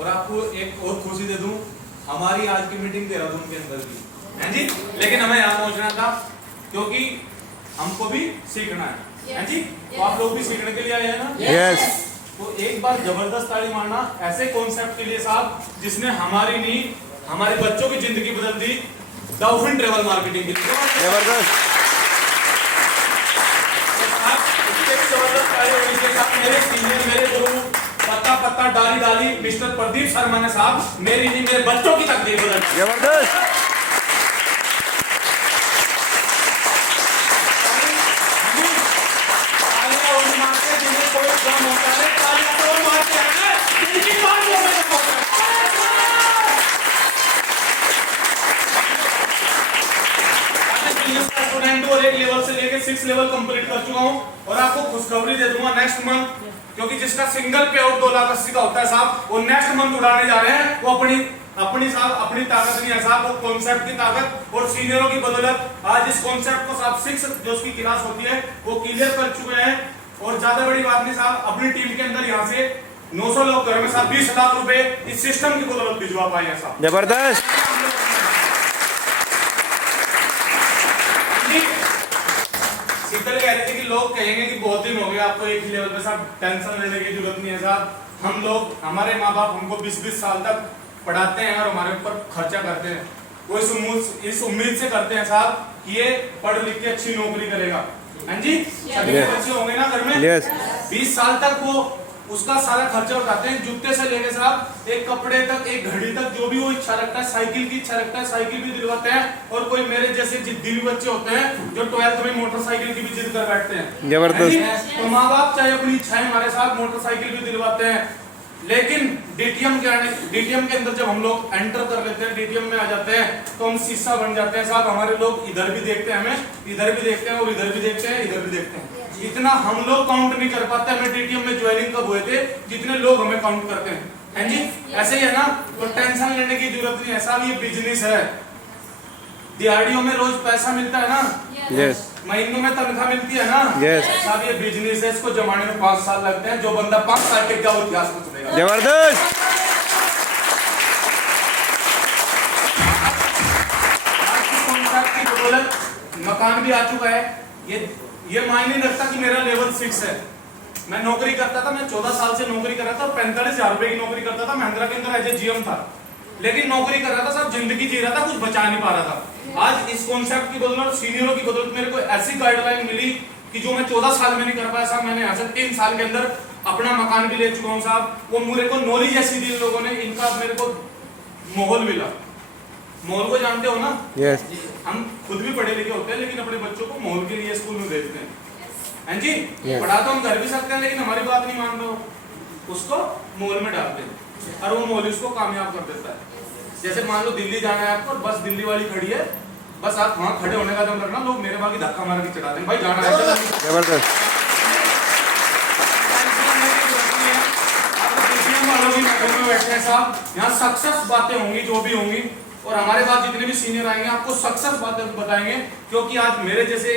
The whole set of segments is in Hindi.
और आपको एक और खुशी दे दूं, हमारी आज की मीटिंग देहरादून के अंदर थी, है जी, लेकिन हमें यहाँ पहुंचना था क्योंकि हमको भी सीखना है जी। तो आप लोग भी सीखने के लिए आए हैं ना? यस। तो एक बार जबरदस्त ताली मारना ऐसे कॉन्सेप्ट के लिए साहब जिसने हमारी नहीं हमारे बच्चों की जिंदगी बदल दी, डॉल्फिन ट्रेवल मार्केटिंग के लिए। जबरदस्त। जबरदस्त ताली होनी चाहिए साहब। मेरे सीनियर, मेरे गुरु, पत्ता पत्ता डाली डाली मिस्टर प्रदीप शर्मा ने साहब मेरी नहीं मेरे बच्चों की तकदीर बदल दी। जबरदस्त। और एक लेवल से लेके 6 लेवल कंप्लीट कर चुका हूं और आपको खुशखबरी दे दूंगा नेक्स्ट मंथ, क्योंकि जिसका सिंगल पे आउट 2,80,000 का होता है साहब, वो नेक्स्ट मंथ उड़ाने जा रहे हैं। वो अपनी साहब अपनी ताकत नहीं है साहब, वो कॉन्सेप्ट की ताकत और सीनियरों की बदौलत आज इस कॉन्सेप्ट को साहब 6 जो उसकी क्लास होती है वो क्लियर कर चुके हैं। और ज्यादा बड़ी बात नहीं साहब, अपनी टीम के अंदर यहाँ से 900 लोग घर में साहब 20 लाख रुपए इस सिस्टम की बदौलत भिजवा पाए हैं साहब। जबरदस्त। शीतल कह रहे थे कि लोग कहेंगे कि बहुत दिन हो गए आपको एक ही लेवल पे साहब, टेंशन लेने की जरूरत नहीं है साहब। हम लोग, हमारे माँ बाप हमको 20-20 साल तक पढ़ाते हैं और हमारे ऊपर खर्चा करते हैं, वो इस उम्मीद से करते हैं साहब कि ये पढ़ लिख के अच्छी नौकरी करेगा, हाँ जी, सभी बच्चे होंगे ना घर में। 20 साल तक वो उसका सारा खर्चा उठाते हैं, जूते से लेके साहब एक कपड़े तक, एक घड़ी तक, जो भी वो इच्छा रखता है, साइकिल की इच्छा रखता है साइकिल भी दिलवाते हैं। और कोई मेरे जैसे जिद्दी भी बच्चे होते हैं जो 12th में मोटरसाइकिल की भी जिद कर बैठते हैं। जबरदस्त। तो माँ बाप चाहे अपनी इच्छाएं हमारे साथ मोटरसाइकिल भी दिलवाते हैं, लेकिन डीटीएम के अंदर जब हम लोग एंटर कर लेते हैं, डीटीएम में आ जाते हैं, तो हम शीशा बन जाते हैं साहब। हमारे लोग इधर भी देखते हैं, हमें इधर भी देखते हैं और इधर भी देखते हैं, इधर भी देखते हैं। इतना हम लोग काउंट नहीं कर पाते हमें डीटीएम में ज्वाइनिंग कब हुए थे जितने लोग हमें काउंट करते हैं, हैं जी। ऐसे ही है ना, तो टेंशन लेने की जरूरत नहीं है साहब, ये बिजनेस है। दिहाड़ियों में रोज पैसा मिलता है ना, यस। महीनों में तनख्वाह मिलती है ना, यस। साहब ये बिजनेस है, इसको जमाने में 5 साल लगते हैं। जो बंदा 5 साल के क्या इतिहास में चलेगा। जबरदस्त। मकान भी आ चुका है, ये मायने नहीं रखता कि मेरा लेवल 6 है। मैं नौकरी करता था, मैं 14 साल से नौकरी कर रहा था, 45,000 रुपए की नौकरी करता था, महिंद्रा के अंदर एज ए जीएम था, लेकिन नौकरी कर रहा था साहब, जिंदगी जी रहा था, कुछ बचा नहीं पा रहा था। आज इस कॉन्सेप्ट की बदौलत, सीनियरों की बदौलत मेरे को ऐसी गाइडलाइन मिली कि जो मैं 14 साल में नहीं कर पाया साहब, मैंने यहाँ से 3 साल के अंदर अपना मकान भी ले चुका हूँ साहब। वो मेरे को नॉलेज ऐसी दी लोगों ने, इनका मेरे को माहौल मिला। माहौल को जानते हो ना? यस। हम खुद भी पढ़े लिखे होते हैं, लेकिन अपने बच्चों को माहौल के लिए स्कूल में भेजते हैं, हैं जी। पढ़ा तो हम घर भी सकते हैं, लेकिन हमारी बात नहीं मान रहे, उसको माहौल में डालते हैं और वो माहौल उसको कामयाब कर देता है। जैसे मान लो दिल्ली जाना है आपको, बस दिल्ली वाली खड़ी है, बस आप वहां खड़े होने का दम रखना, लोग मेरे बाकी धक्का मार के चढ़ा देंगे, भाई जाना है। जबरदस्त। बैठे हैं साहब, यहाँ सक्सेस बातें होंगी जो भी होंगी, और हमारे पास जितने भी सीनियर आएंगे आपको सक्सेस बातें बताएंगे, क्योंकि आज मेरे जैसे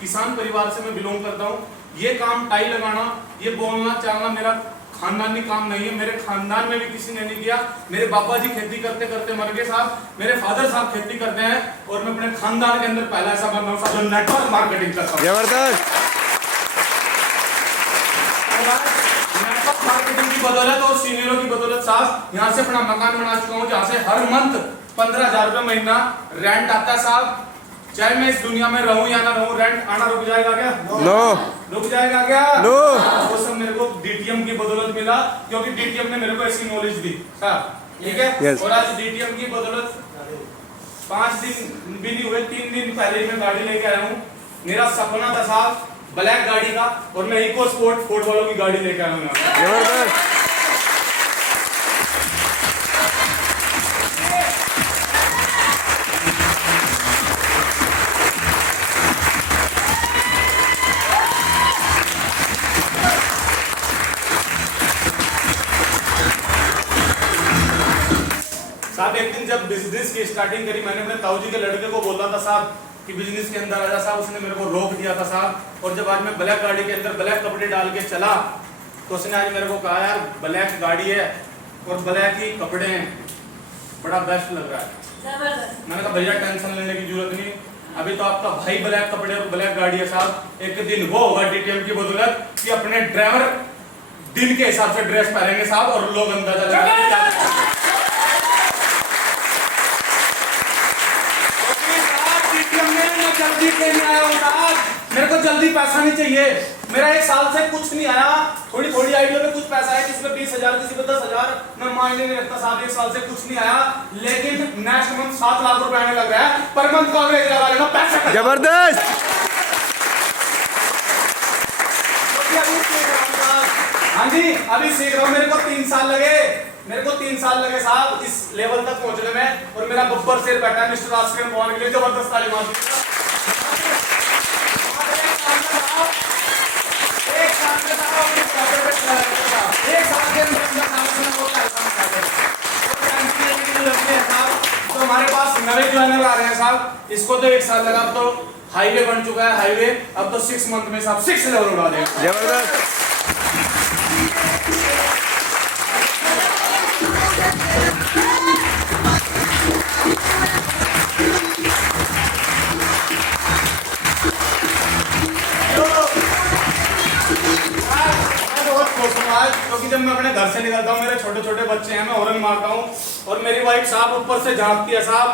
किसान परिवार से मैं बिलोंग करता हूँ। ये काम टाई लगाना, ये बोलना चालना मेरा खानदानी काम नहीं है, मेरे खानदान में भी किसी ने नहीं किया। मेरे बाबा जी खेती करते करते मर गए साहब, मेरे फादर साहब खेती करते हैं, और मैं अपने खानदान के अंदर पहला ऐसा बन रहा हूँ जो नेटवर्क मार्केटिंग करता हूँ। जबरदस्त। नेटवर्क मार्केटिंग की बदौलत और सीनियरों की बदौलत साहब यहाँ से अपना मकान बना चुका हूँ, जहाँ से हर मंथ 15,000 रुपए महीना रेंट आता है साहब। चाहे मैं इस दुनिया में रहूं या ना रहूं, रेंट आना रुक जाएगा क्या? नो। रुक जाएगा क्या? नो। वो सब मेरे को डीटीएम की बदौलत मिला, क्योंकि डीटीएम ने मेरे को ऐसी नॉलेज दी साहब, ठीक है। yes. और आज डीटीएम की बदौलत 5 दिन भी नहीं हुए, 3 दिन पहले ही मैं गाड़ी लेके आया हूँ। मेरा सपना था साहब ब्लैक गाड़ी का, और मैं इको स्पोर्ट फोर्ड वालों की गाड़ी लेके आया हूँ। जबरदस्त। साहब एक दिन जब बिजनेस की स्टार्टिंग करी, मैंने अपने ताऊ जी के लड़के को बोला था साहब कि बिजनेस के अंदर आजा साहब, उसने मेरे को रोक दिया था साहब। और जब आज मैं ब्लैक गाड़ी के अंदर ब्लैक कपड़े डाल के चला, तो उसने आज मेरे को कहा यार ब्लैक गाड़ी है, और ब्लैक ही कपड़े हैं, बड़ा बेस्ट लग रहा है। जबरदस्त। मैंने कहा भैया टेंशन लेने की जरूरत नहीं, अभी तो आपका भाई ब्लैक कपड़े और ब्लैक गाड़ी है साहब। एक दिन वो होगा डीटीएम की बदौलत कि अपने ड्राइवर दिन के हिसाब से ड्रेस पहनेंगे साहब और लोग अंदाजा लगाएंगे। जल्दी के नहीं आया हूं साहब, मेरे को जल्दी पैसा नहीं चाहिए। मेरा 1 साल से कुछ नहीं आया, थोड़ी थोड़ी आइडिया में कुछ पैसा है, किसी पे 20,000 किसी पे 10,000, मैं मायने नहीं रखता साहब। 1 साल से कुछ नहीं आया, लेकिन नेक्स्ट मंथ 7 लाख रुपए आने लग रहा है। पर मंथ का एवरेज लगा लेना पैसा। जबरदस्त। हाँ जी, अभी सीख रहा हूँ। मेरे को 3 साल लगे साहब इस लेवल तक पहुंचने में। और मेरा बब्बर शेर बैठा है मिस्टर आस्कर पहुंचने के लिए, जबरदस्त ताली मार दीजिएगा। तो हमारे पास नए ज्वाइनर आ रहे हैं साहब, इसको तो 1 साल लगा। अब तो हाईवे बन चुका है, हाईवे अब तो 6 मंथ में साहब 6 लेवल उड़ा देगा। जबरदस्त। क्योंकि जब मैं अपने घर से निकलता हूँ, मेरे छोटे छोटे बच्चे हैं, मैं हॉर्न मारता हूँ और मेरी वाइफ साहब ऊपर से झांकती है साहब।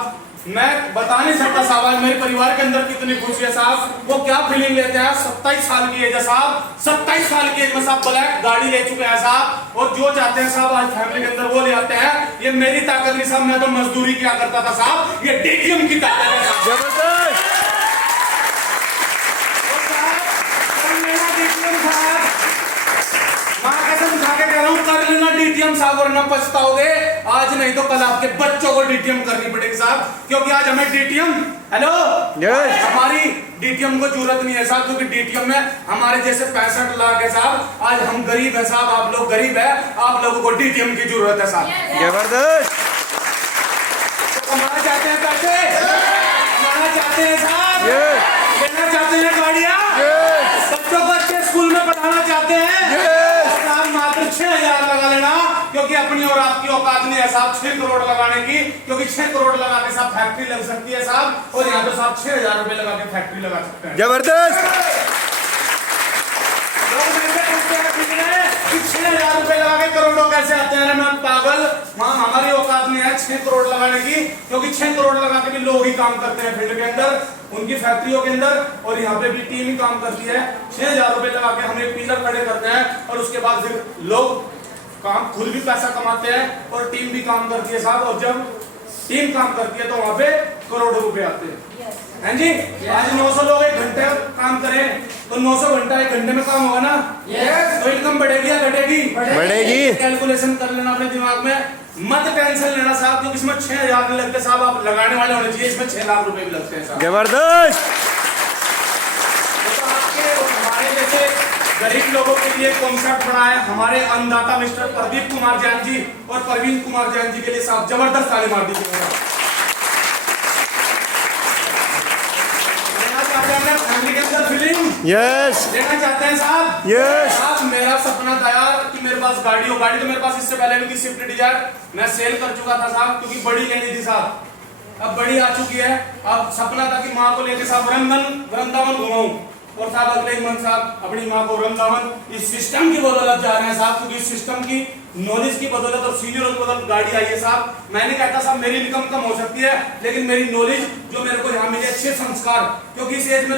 मैं बता नहीं सकता साहब आज मेरे परिवार के अंदर कितनी खुशी है साहब। वो क्या फीलिंग लेते हैं। 27 साल की एज है साहब, 27 साल की एज में साहब ब्लैक गाड़ी ले चुके हैं साहब। और जो चाहते हैं साहब आज फैमिली के अंदर वो ले आते हैं। ये मेरी ताकत नहीं साहब, मैं तो मजदूरी किया करता था साहब, ये डीटीएम की ताकत है साहब। जबरदस्त। कर लेना डीटीएम साहब, वरना पछताओगे आज नहीं तो कल आपके बच्चों को डीटीएम करनी पड़ेगी साहब। क्योंकि आज हमें डीटीएम, हेलो यस, हमारी डीटीएम को जरूरत नहीं है साहब, क्योंकि डीटीएम में हमारे जैसे 65 लाख है साहब। आज हम गरीब है साहब, आप लोग गरीब है, आप लोगों को डीटीएम की जरूरत है साहब। जबरदस्त। तो कमाना चाहते हैं पैसे, कमाना चाहते हैं साहब, लेना चाहते हैं गाड़ियां, बच्चों को अच्छे स्कूल में पढ़ाना चाहते हैं, मात्र 6,000 लगा लेना। क्योंकि अपनी और आपकी औकात नहीं है साहब 6 करोड़ लगाने की। क्योंकि 6 करोड़ लगा के साहब फैक्ट्री लग सकती है साहब, और यहाँ पे साहब 6,000 रुपए लगा के फैक्ट्री लगा सकते हैं। जबरदस्त। लोग महंगे पूछते हैं कि 6,000 रुपए लगा के करोड़ों कैसे आते हैं। मैं पागल, वहां हमारी औकात नहीं है 6 करोड़ लगाने की। क्योंकि 6 करोड़ लगा के भी लोग ही काम करते हैं फील्ड के अंदर, उनकी फैक्ट्रियों के अंदर, और यहाँ पे भी टीम ही काम करती है। 6,000 रुपए लगा के हम एक पिलर खड़े करते हैं, और उसके बाद फिर लोग काम खुद भी पैसा कमाते हैं और टीम भी काम करती है साहब। और जब टीम काम करती है तो वहां पे करोड़ों रुपए आते हैं। हैं जी, आज 900 लोग 1 घंटे काम करें तो 900 घंटा 1 घंटे में काम होगा ना। तो इनकम बढ़ेगी या घटेगी? बढ़ेगी। कैलकुलेशन कर लेना अपने दिमाग में, मत टेंशन लेना साहब, क्योंकि इसमें 6,000 नहीं लगते साहब, आप लगाने वाले होने चाहिए। इसमें 6 लाख रुपए भी लगते हैं साहब। जबरदस्त। तो आपके और हमारे जैसे गरीब लोगों के लिए कॉन्सेप्ट बनाए हमारे अन्नदाता मिस्टर प्रदीप कुमार जैन जी और प्रवीण कुमार जैन जी के लिए साहब जबरदस्त ताली मार दीजिएगा। लेना चाहते हैं फैमिली के अंदर फीलिंग, यस, लेना चाहते हैं साहब, यस। साहब मेरा सपना था यार कि मेरे पास गाड़ी हो। गाड़ी तो मेरे पास इससे पहले भी थी, स्विफ्ट डिजायर, मैं सेल कर चुका था साहब, क्योंकि बड़ी लेनी थी साहब। अब बड़ी आ चुकी है। अब सपना था कि माँ को लेके साहब वृंदावन घुमाऊं, और साहब अगले ही मंथ साहब अपनी माँ को वृंदावन इस सिस्टम की बदौलत जा रहे हैं साहब। क्योंकि इस सिस्टम की नॉलेज की बदौलत और सीनियरों की बदौलत गाड़ी आई है साहब। मैं नहीं कहता साहब मेरी इनकम कम हो सकती है, लेकिन मेरी नॉलेज जो मेरे को यहाँ मिले, अच्छे संस्कार, क्योंकि इस एज में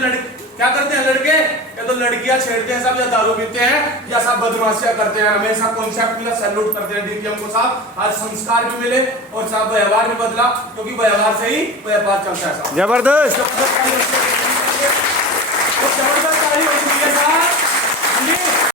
क्या करते हैं लड़के, या तो लड़कियां छेड़ते हैं साहब, या दारू पीते हैं, या साहब बदमाशियां करते हैं। हमेशा कॉन्सेप्ट मिला, सैल्यूट करते हैं डीटीएम को साहब। आज संस्कार भी मिले और साहब व्यवहार भी बदला, क्योंकि व्यवहार से ही व्यापार चलता है साहब। जबरदस्त। जबरदस्त ताली हो चुकी है साहब।